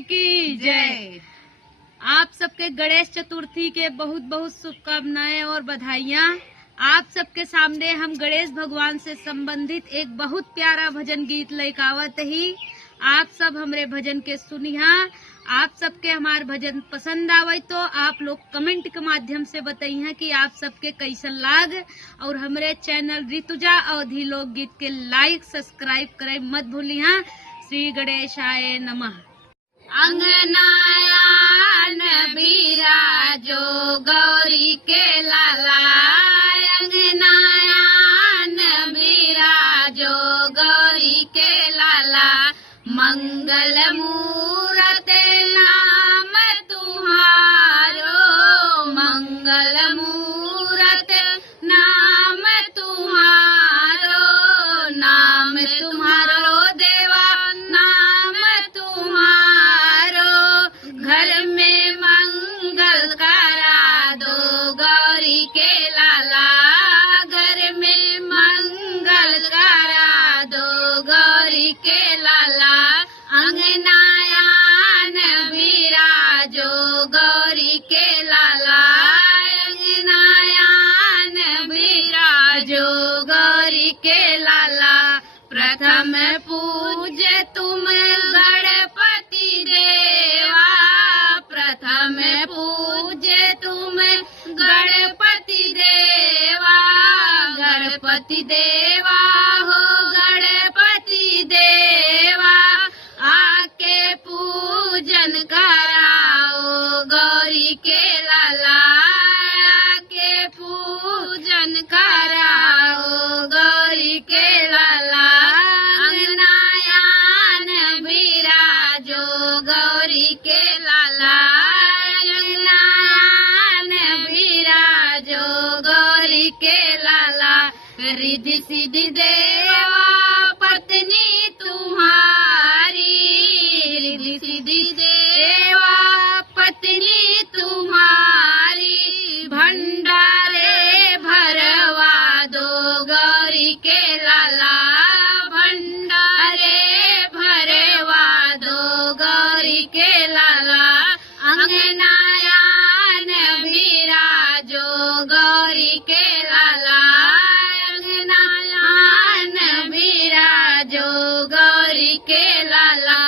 की जय। आप सबके गणेश चतुर्थी के बहुत बहुत शुभकामनाएं और बधाइयाँ। आप सबके सामने हम गणेश भगवान से संबंधित एक बहुत प्यारा भजन गीत लैकावत ही। आप सब हमरे भजन के सुनिहा। आप सबके हमार भजन पसंद आवे तो आप लोग कमेंट के माध्यम से बताइए कि आप सबके कैसन लाग। और हमरे चैनल ऋतुजा अवधि लोकगीत के लाइक सब्सक्राइब करे मत भूलिया। श्री गणेशाय नमः। अंगनायान बिराजो गौरी के लाला, अंगनायान बिराजो गौरी के लाला, मंगल मूरत नाम तुम्हारो, मंगल मूरत नाम तुम्हारो, नाम तुम्हारो देवा नाम तुम्हारो, घर में मंगल करा दो गौरी के लाला, घर में मंगल करा दो गौरी के लाला, अंगनायान बिराजो गौरी के लाला, अंगनायान बिराजो गौरी के लाला, प्रथम पूज्य तुम गणपति देवा, प्रथम पूज्य तुम गणपति देवा, गणपति देवा हो गणपति देवा, आके पूजन कराओ गौरी के लाला, आके पूजन कराओ गौरी के लाला, अंगनायान बिराजो गौरी के लाला, अंगनायान बिराजो गौरी के लाला, रिद्धि सिद्धि देवा पत्नी तुम्हारी, रिद्धि सिद्धि देवा पत्नी तुम्हारी, भंडारे भरवा दो गौरी के लाला, भंडारे भरवा दो गौरी के लाला, अंगनायान बिराजो गौरी के लाला, अंगनायान बिराजो गौरी के लाला,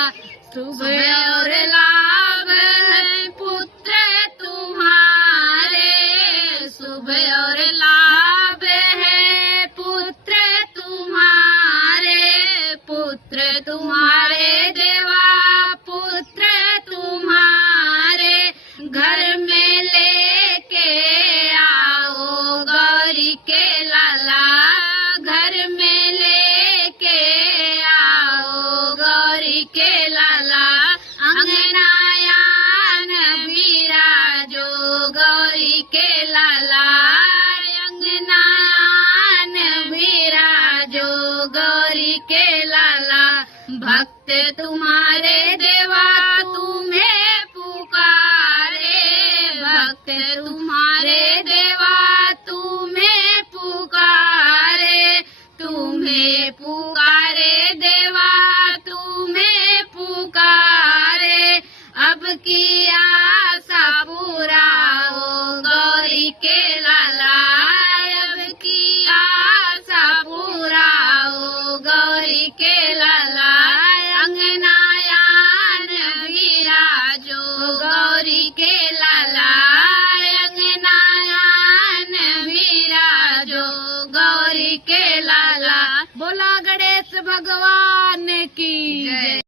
शुभ और लाभ है पुत्र तुम्हारे, शुभ और लाभ है पुत्र तुम्हारे, पुत्र तुम्हारे देवा पुत्र तुम्हारे, घर में लेके आओ गौरी के लाला, घर में लेके आओ गौरी के लाला, अंगनायान बिराजो गौरी के लाला, अंगनायान बिराजो गौरी के लाला, भक्त तुम्हारे देवा तुम्हें पुकारे, भक्त तुम्हारे देवा तुम्हें पुकारे, तुम्हें पुकारे देवा तुम्हें पुकारे, अब की आशा पूरा हो गौरी के लाला, अब की आशा पूरा हो गौरी के लाला, अंगनायान बिराजो गौरी के लाला, अंगनायान बिराजो गौरी के लाला। बोला गणेश भगवान की जय।